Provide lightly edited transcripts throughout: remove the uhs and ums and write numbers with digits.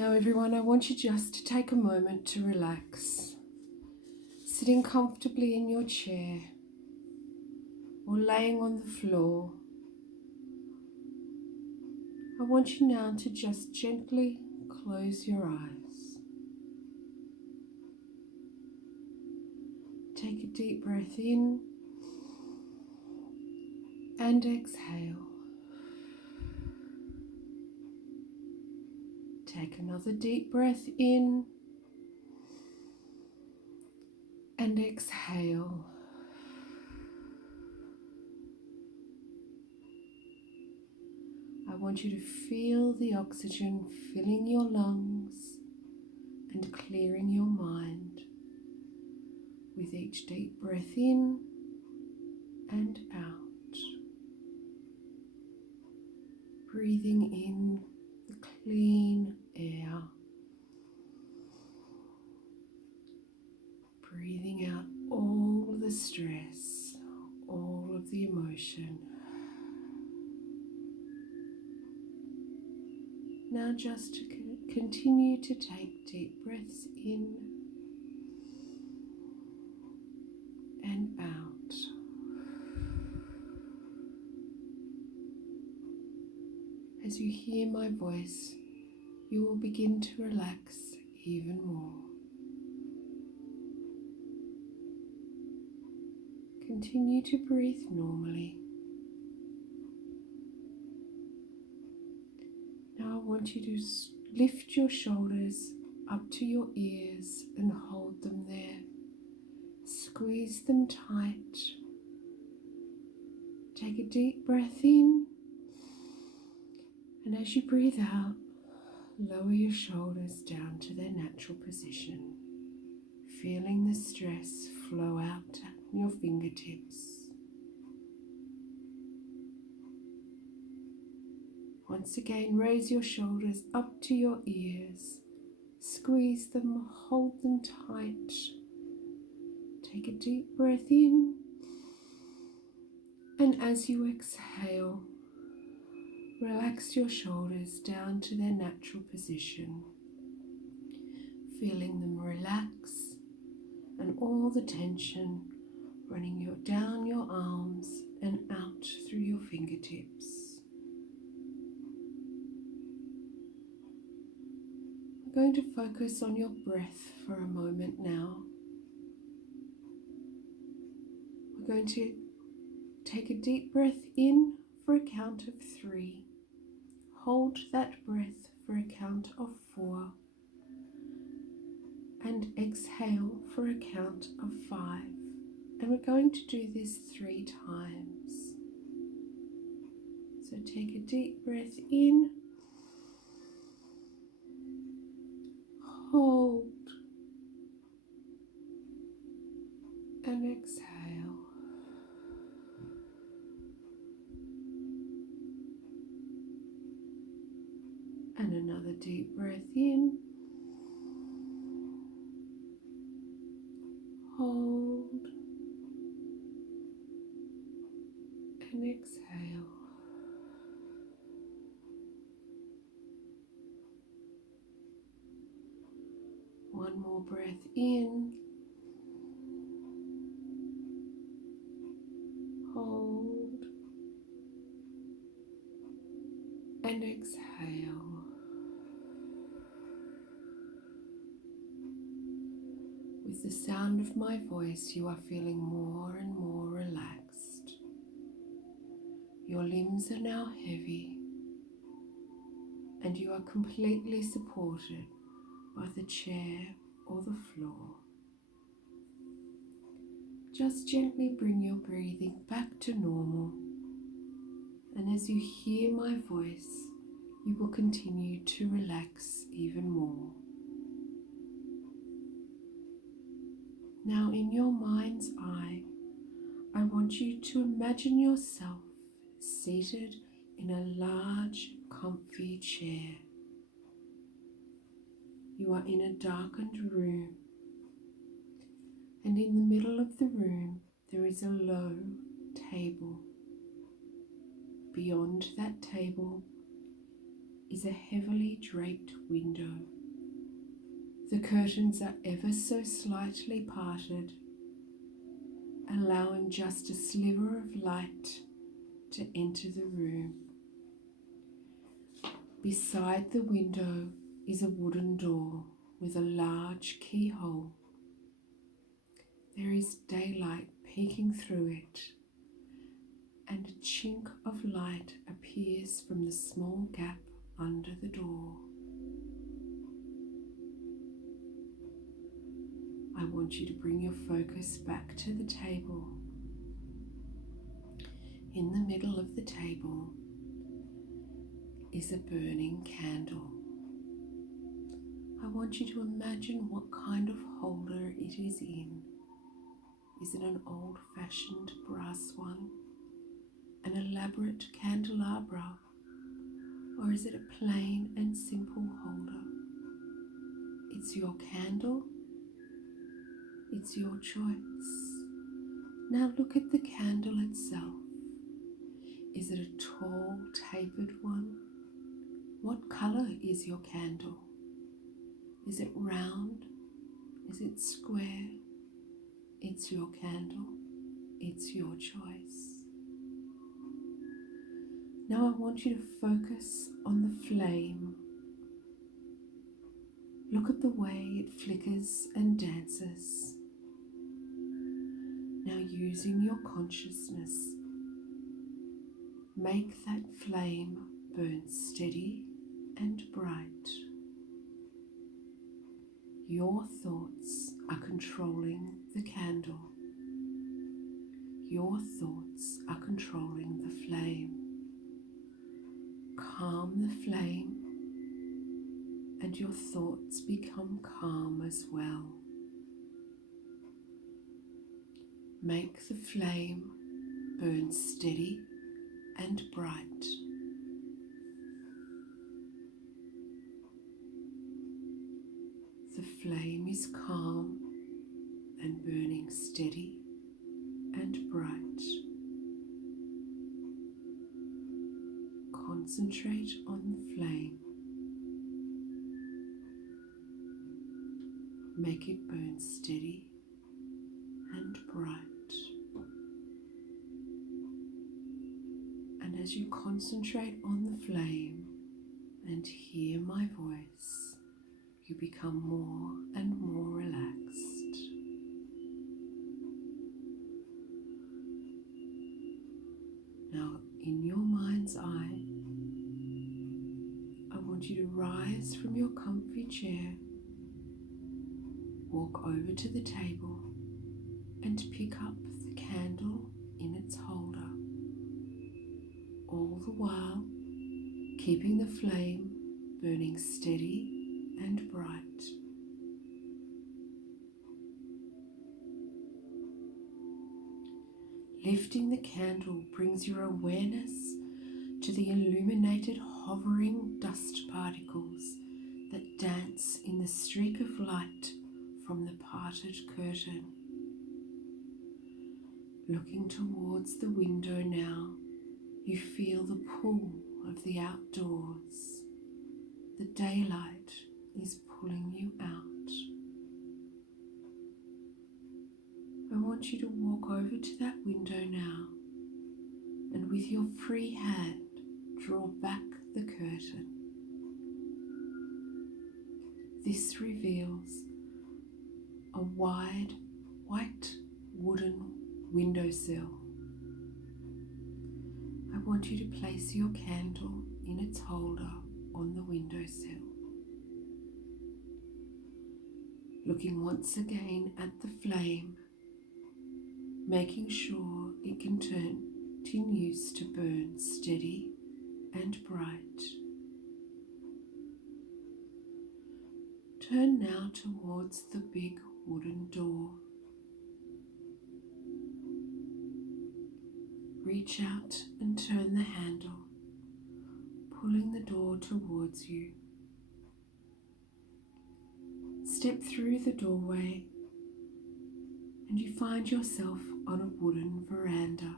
Now everyone, I want you just to take a moment to relax, sitting comfortably in your chair or laying on the floor. I want you now to just gently close your eyes. Take a deep breath in and exhale. Take another deep breath in and exhale. I want you to feel the oxygen filling your lungs and clearing your mind with each deep breath in and out. Breathing in the clean air. Breathing out all the stress, all of the emotion. Now just to continue to take deep breaths in and out. As you hear my voice, you will begin to relax even more. Continue to breathe normally. Now I want you to lift your shoulders up to your ears and hold them there. Squeeze them tight. Take a deep breath in, and as you breathe out, lower your shoulders down to their natural position, feeling the stress flow out to your fingertips. Once again, raise your shoulders up to your ears. Squeeze them, hold them tight. Take a deep breath in, and as you exhale, relax your shoulders down to their natural position, feeling them relax and all the tension running down your arms and out through your fingertips. We're going to focus on your breath for a moment now. We're going to take a deep breath in for a count of 3. Hold that breath for a count of 4. And exhale for a count of 5. And we're going to do this 3 times. So take a deep breath in. Hold and exhale. And another deep breath in. Hold and exhale. One more breath in. Hold and exhale. With the sound of my voice, you are feeling more and more relaxed. Your limbs are now heavy, and you are completely supported by the chair or the floor. Just gently bring your breathing back to normal, and as you hear my voice, you will continue to relax even more. Now, in your mind's eye, I want you to imagine yourself seated in a large, comfy chair. You are in a darkened room, and in the middle of the room there is a low table. Beyond that table is a heavily draped window. The curtains are ever so slightly parted, allowing just a sliver of light to enter the room. Beside the window is a wooden door with a large keyhole. There is daylight peeking through it, and a chink of light appears from the small gap under the door. I want you to bring your focus back to the table. In the middle of the table is a burning candle. I want you to imagine what kind of holder it is in. Is it an old-fashioned brass one, an elaborate candelabra, or is it a plain and simple holder? It's your candle. It's your choice. Now look at the candle itself. Is it a tall, tapered one? What colour is your candle? Is it round? Is it square? It's your candle. It's your choice. Now I want you to focus on the flame. Look at the way it flickers and dances. Now, using your consciousness, make that flame burn steady and bright. Your thoughts are controlling the candle. Your thoughts are controlling the flame. Calm the flame, and your thoughts become calm as well. Make the flame burn steady and bright. The flame is calm and burning steady and bright. Concentrate on the flame. Make it burn steady and bright. And as you concentrate on the flame and hear my voice, you become more and more relaxed. Now, in your mind's eye, I want you to rise from your comfy chair, walk over to the table and pick up the candle in its holder, all the while keeping the flame burning steady and bright. Lifting the candle brings your awareness to the illuminated hovering dust particles that dance in the streak of light from the parted curtain. Looking towards the window now, you feel the pull of the outdoors. The daylight is pulling you out. I want you to walk over to that window now, and with your free hand, draw back the curtain. This reveals a wide, white wooden windowsill. I want you to place your candle in its holder on the windowsill. Looking once again at the flame, making sure it continues to burn steady and bright. Turn now towards the big wooden door. Reach out and turn the handle, pulling the door towards you. Step through the doorway and you find yourself on a wooden veranda.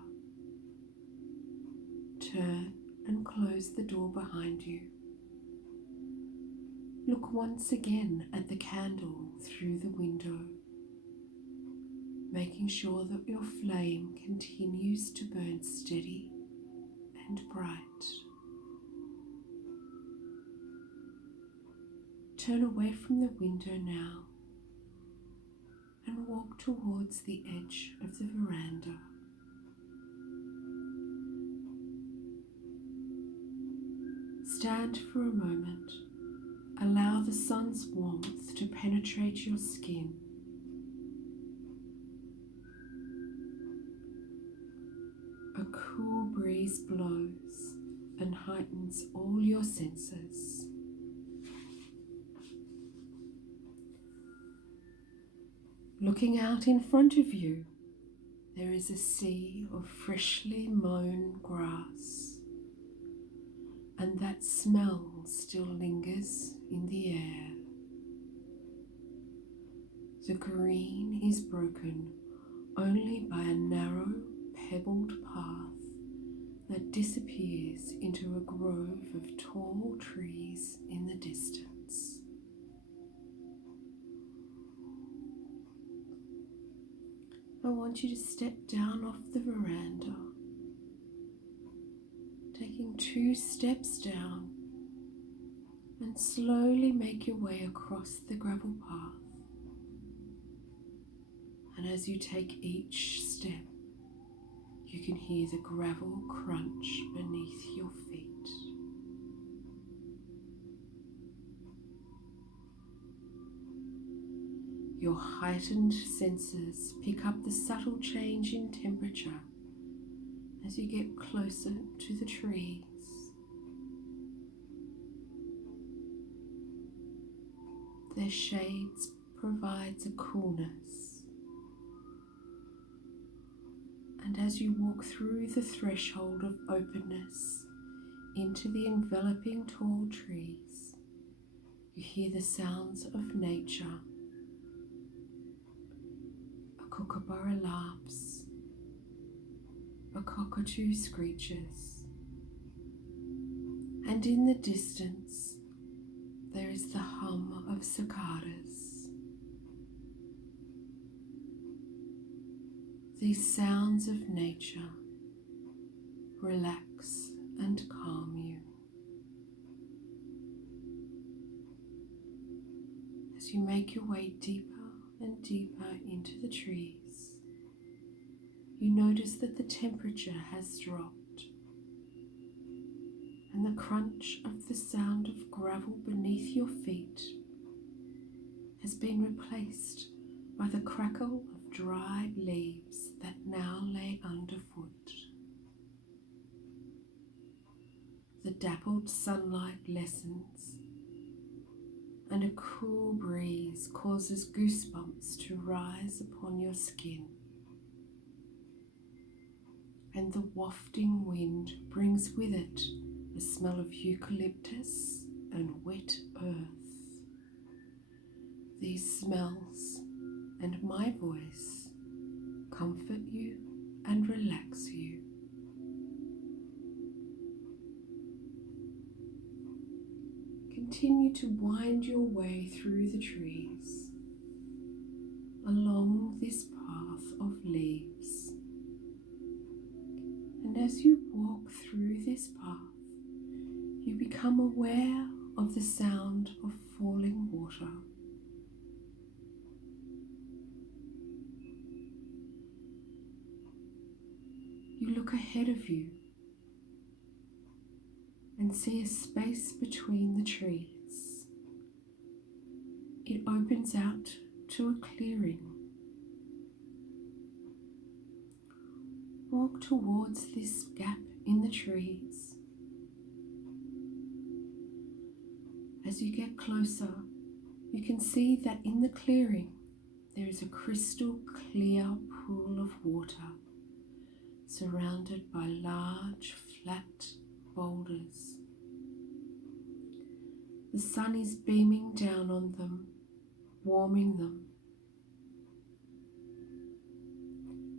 Turn and close the door behind you. Look once again at the candle through the window, making sure that your flame continues to burn steady and bright. Turn away from the window now and walk towards the edge of the veranda. Stand for a moment. Allow the sun's warmth to penetrate your skin. A cool breeze blows and heightens all your senses. Looking out in front of you, there is a sea of freshly mown grass, and that smell still lingers in the air. The green is broken only by a narrow, pebbled path that disappears into a grove of tall trees in the distance. I want you to step down off the veranda, taking 2 steps down, and slowly make your way across the gravel path. And as you take each step, you can hear the gravel crunch beneath your feet. Your heightened senses pick up the subtle change in temperature as you get closer to the trees. Their shades provides a coolness, and as you walk through the threshold of openness into the enveloping tall trees, you hear the sounds of nature. A kookaburra laughs, a cockatoo screeches, and in the distance there is the hum of cicadas. These sounds of nature relax and calm you. As you make your way deeper and deeper into the trees, you notice that the temperature has dropped, and the crunch of the sound of gravel beneath your feet has been replaced by the crackle of dried leaves that now lay underfoot. The dappled sunlight lessens, and a cool breeze causes goosebumps to rise upon your skin. And the wafting wind brings with it the smell of eucalyptus and wet earth. These smells and my voice comfort you and relax you. Continue to wind your way through the trees, along this path of leaves. And as you walk through this path, you become aware of the sound of falling water. You look ahead of you and see a space between the trees. It opens out to a clearing. Walk towards this gap in the trees. As you get closer, you can see that in the clearing there is a crystal clear pool of water surrounded by large flat boulders. The sun is beaming down on them, warming them.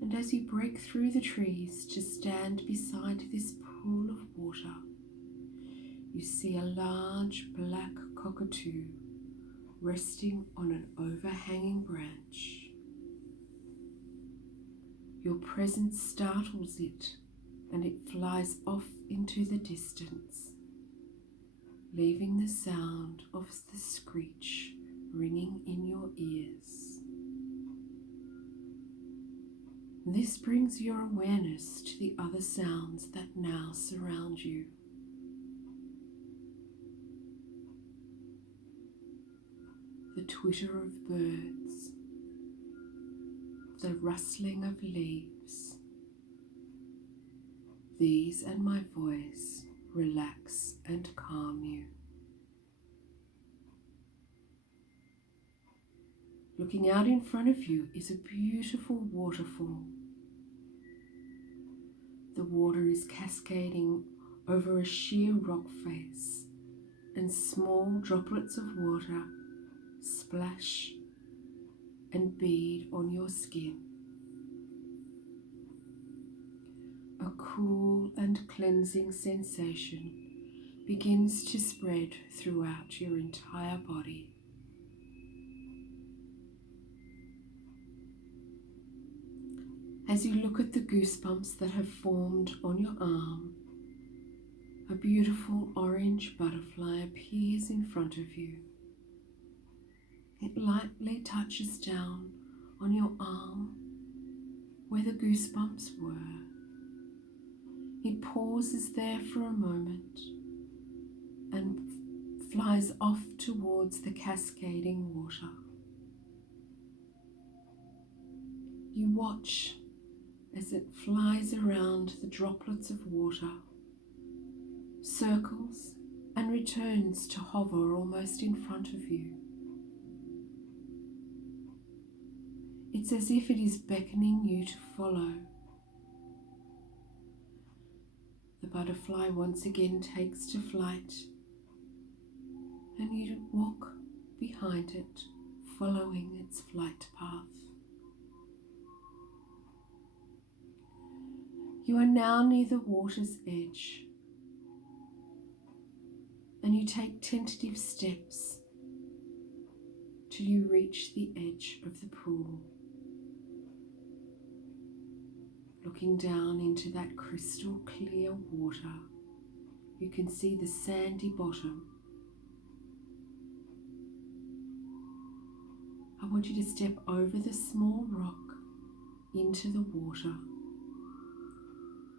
And as you break through the trees to stand beside this pool of water, you see a large black cockatoo resting on an overhanging branch. Your presence startles it, and it flies off into the distance, leaving the sound of the screech ringing in your ears. This brings your awareness to the other sounds that now surround you. The twitter of birds, the rustling of leaves. These and my voice relax and calm you. Looking out in front of you is a beautiful waterfall. The water is cascading over a sheer rock face, and small droplets of water splash and bead on your skin. A cool and cleansing sensation begins to spread throughout your entire body. As you look at the goosebumps that have formed on your arm, a beautiful orange butterfly appears in front of you. It lightly touches down on your arm where the goosebumps were. It pauses there for a moment and flies off towards the cascading water. You watch as it flies around the droplets of water, circles, and returns to hover almost in front of you. It's as if it is beckoning you to follow. The butterfly once again takes to flight, and you walk behind it, following its flight path. You are now near the water's edge, and you take tentative steps till you reach the edge of the pool. Looking down into that crystal clear water, you can see the sandy bottom. I want you to step over the small rock into the water.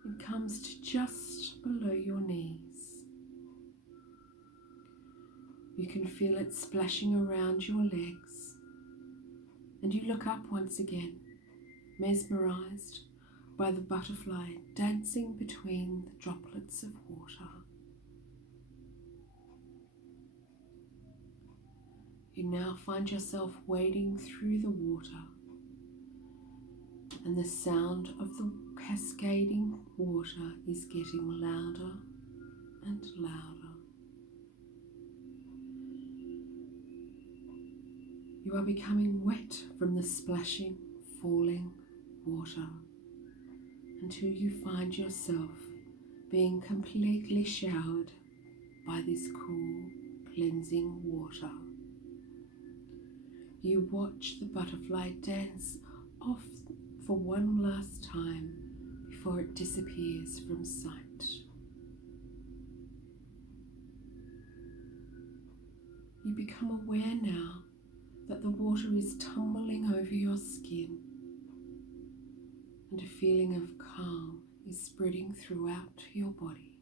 It comes to just below your knees. You can feel it splashing around your legs, and you look up once again, mesmerized by the butterfly dancing between the droplets of water. You now find yourself wading through the water, and the sound of the cascading water is getting louder and louder. You are becoming wet from the splashing, falling water until you find yourself being completely showered by this cool, cleansing water. You watch the butterfly dance off for one last time before it disappears from sight. You become aware now that the water is tumbling over your skin, and a feeling of calm is spreading throughout your body.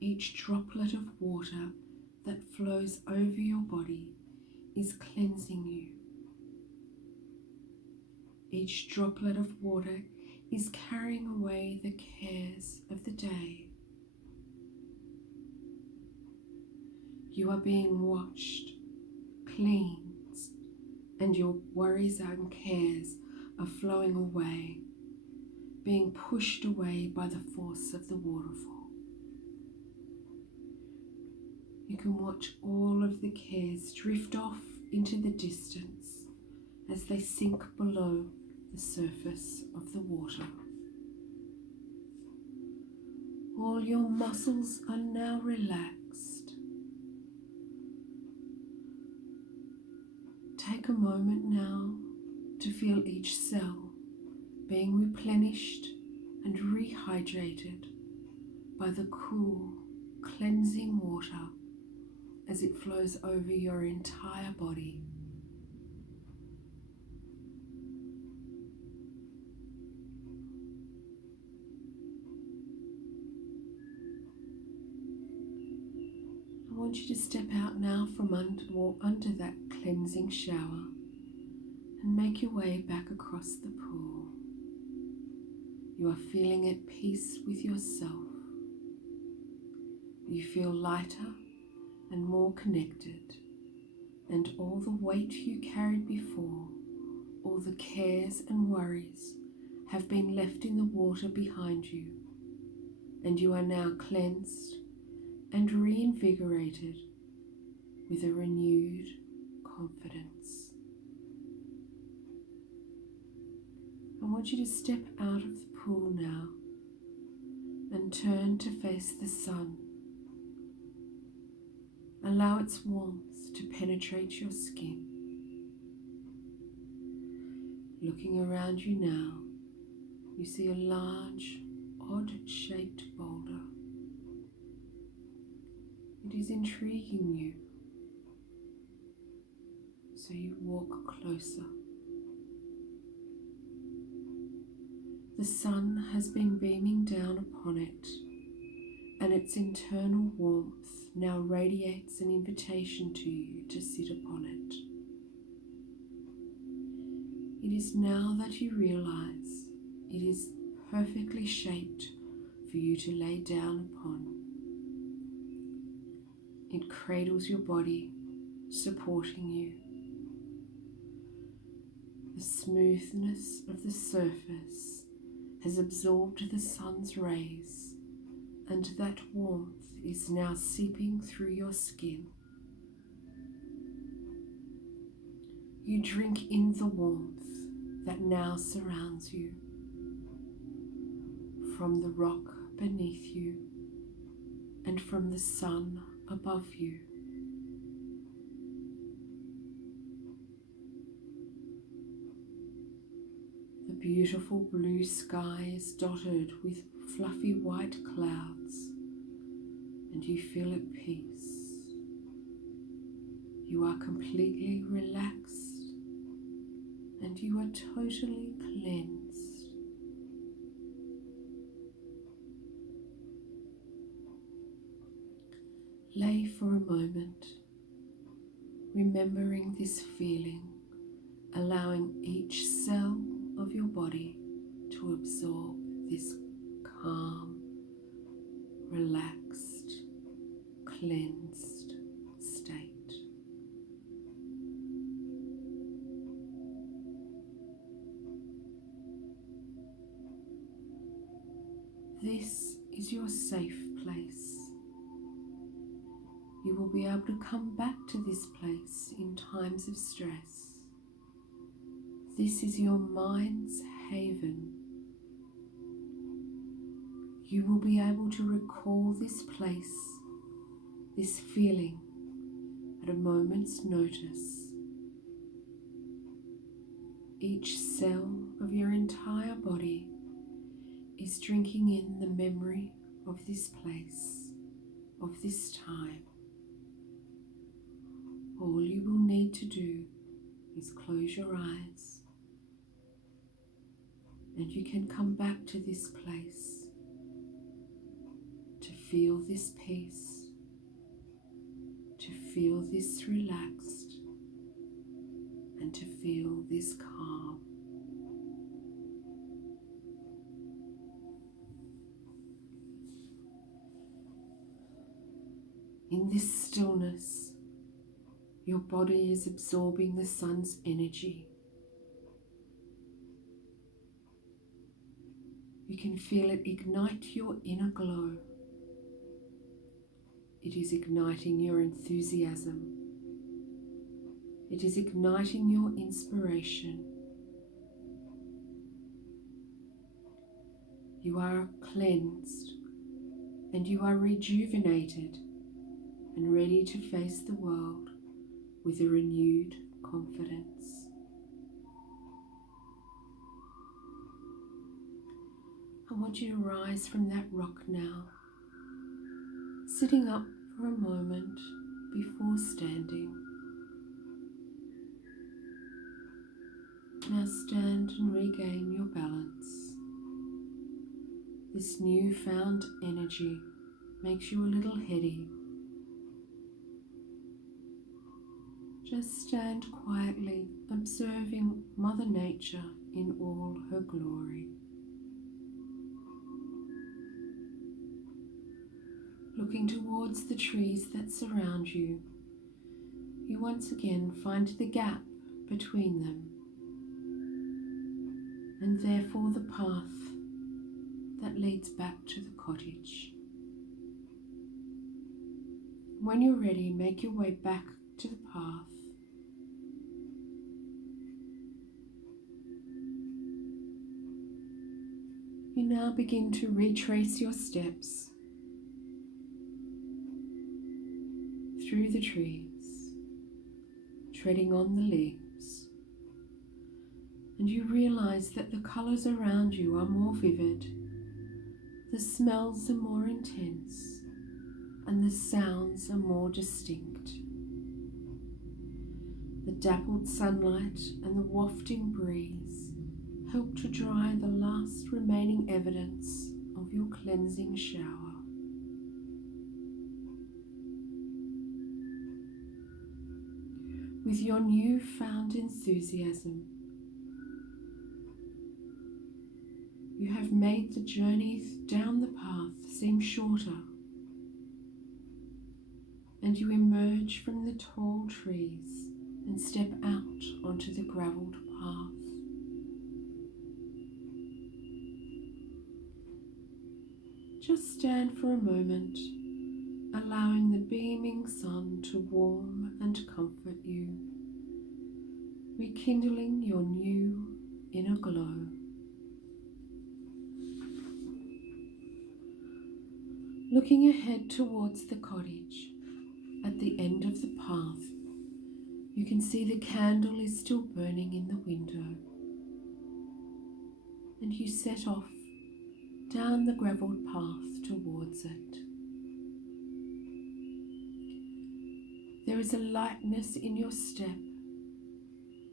Each droplet of water that flows over your body is cleansing you. Each droplet of water is carrying away the cares of the day. You are being washed, cleansed, and your worries and cares are flowing away, being pushed away by the force of the waterfall. You can watch all of the cares drift off into the distance as they sink below the surface of the water. All your muscles are now relaxed. a moment now to feel each cell being replenished and rehydrated by the cool, cleansing water as it flows over your entire body. I want you to step out now from under that cleansing shower and make your way back across the pool. You are feeling at peace with yourself. You feel lighter and more connected, and all the weight you carried before, all the cares and worries have been left in the water behind you, and you are now cleansed and reinvigorated with a renewed confidence. I want you to step out of the pool now and turn to face the sun. Allow its warmth to penetrate your skin. Looking around you now, you see a large, odd-shaped boulder. It is intriguing you, so you walk closer. The sun has been beaming down upon it, and its internal warmth now radiates an invitation to you to sit upon it. It is now that you realize it is perfectly shaped for you to lay down upon. It cradles your body, supporting you. The smoothness of the surface has absorbed the sun's rays, and that warmth is now seeping through your skin. You drink in the warmth that now surrounds you from the rock beneath you and from the sun above you. The beautiful blue sky is dotted with fluffy white clouds, and you feel at peace. You are completely relaxed, and you are totally cleansed. Lay for a moment, remembering this feeling, allowing each cell of your body to absorb this calm, relaxed, cleansed state. This is your safe place. You will be able to come back to this place in times of stress. This is your mind's haven. You will be able to recall this place, this feeling, at a moment's notice. Each cell of your entire body is drinking in the memory of this place, of this time. All you will need to do is close your eyes, and you can come back to this place to feel this peace, to feel this relaxed, and to feel this calm. In this stillness, your body is absorbing the sun's energy. You can feel it ignite your inner glow. It is igniting your enthusiasm. It is igniting your inspiration. You are cleansed and you are rejuvenated and ready to face the world with a renewed confidence. I want you to rise from that rock now, sitting up for a moment before standing. Now stand and regain your balance. This newfound energy makes you a little heady. Just stand quietly, observing Mother Nature in all her glory. Looking towards the trees that surround you, you once again find the gap between them, and therefore the path that leads back to the cottage. When you're ready, make your way back to the path. You now begin to retrace your steps through the trees, treading on the leaves, and you realize that the colors around you are more vivid, the smells are more intense, and the sounds are more distinct. The dappled sunlight and the wafting breeze help to dry the last remaining evidence of your cleansing shower. With your newfound enthusiasm, you have made the journey down the path seem shorter, and you emerge from the tall trees and step out onto the gravelled path. Just stand for a moment, allowing the beaming sun to warm and comfort you, rekindling your new inner glow. Looking ahead towards the cottage, at the end of the path, you can see the candle is still burning in the window, and you set off down the gravelled path towards it. There is a lightness in your step,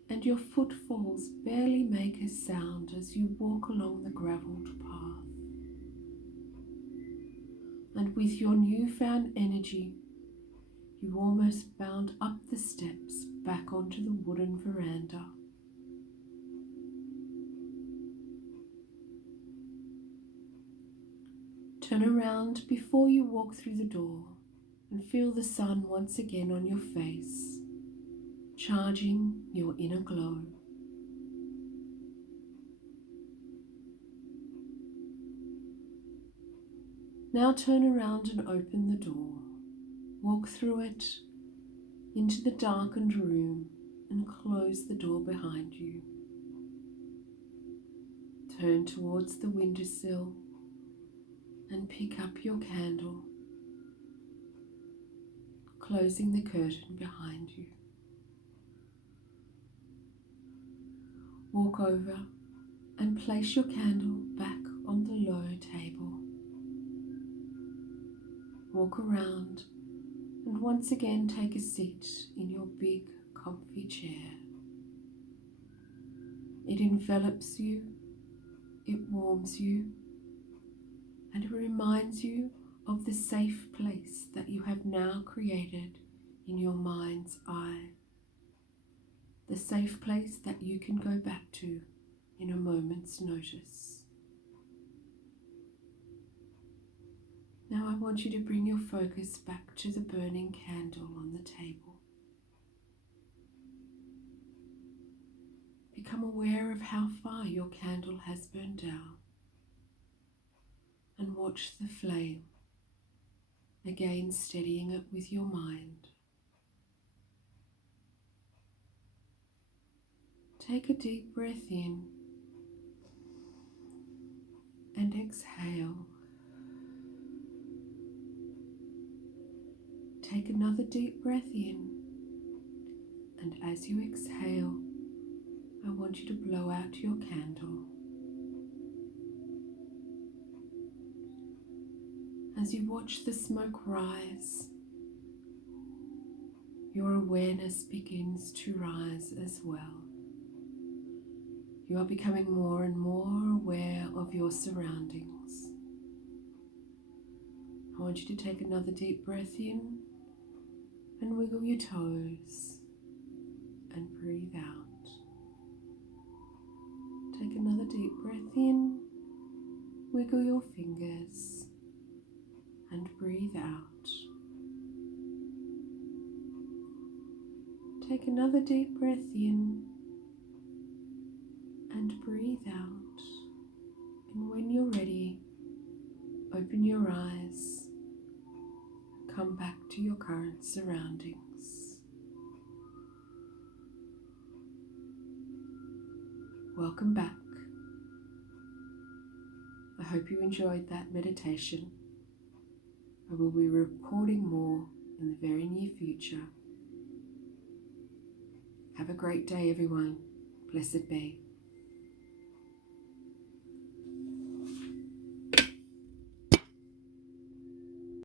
and your footfalls barely make a sound as you walk along the gravelled path. And with your newfound energy, you almost bound up the steps back onto the wooden veranda. Turn around before you walk through the door and feel the sun once again on your face, charging your inner glow. Now turn around and open the door. Walk through it into the darkened room and close the door behind you. Turn towards the windowsill and pick up your candle, closing the curtain behind you. Walk over and place your candle back on the low table. Walk around and once again take a seat in your big, comfy chair. It envelops you, it warms you, and it reminds you of the safe place that you have now created in your mind's eye. The safe place that you can go back to in a moment's notice. Now I want you to bring your focus back to the burning candle on the table. Become aware of how far your candle has burned down, and watch the flame, again steadying it with your mind. Take a deep breath in and exhale. Take another deep breath in And as you exhale, I want you to blow out your candle. As you watch the smoke rise, your awareness begins to rise as well. You are becoming more and more aware of your surroundings. I want you to take another deep breath in and wiggle your toes and breathe out. Take another deep breath in, wiggle your fingers and breathe out. Take another deep breath in and breathe out. And when you're ready, open your eyes. Come back to your current surroundings. Welcome back. I hope you enjoyed that meditation. I will be recording more in the very near future. Have a great day, everyone. Blessed be.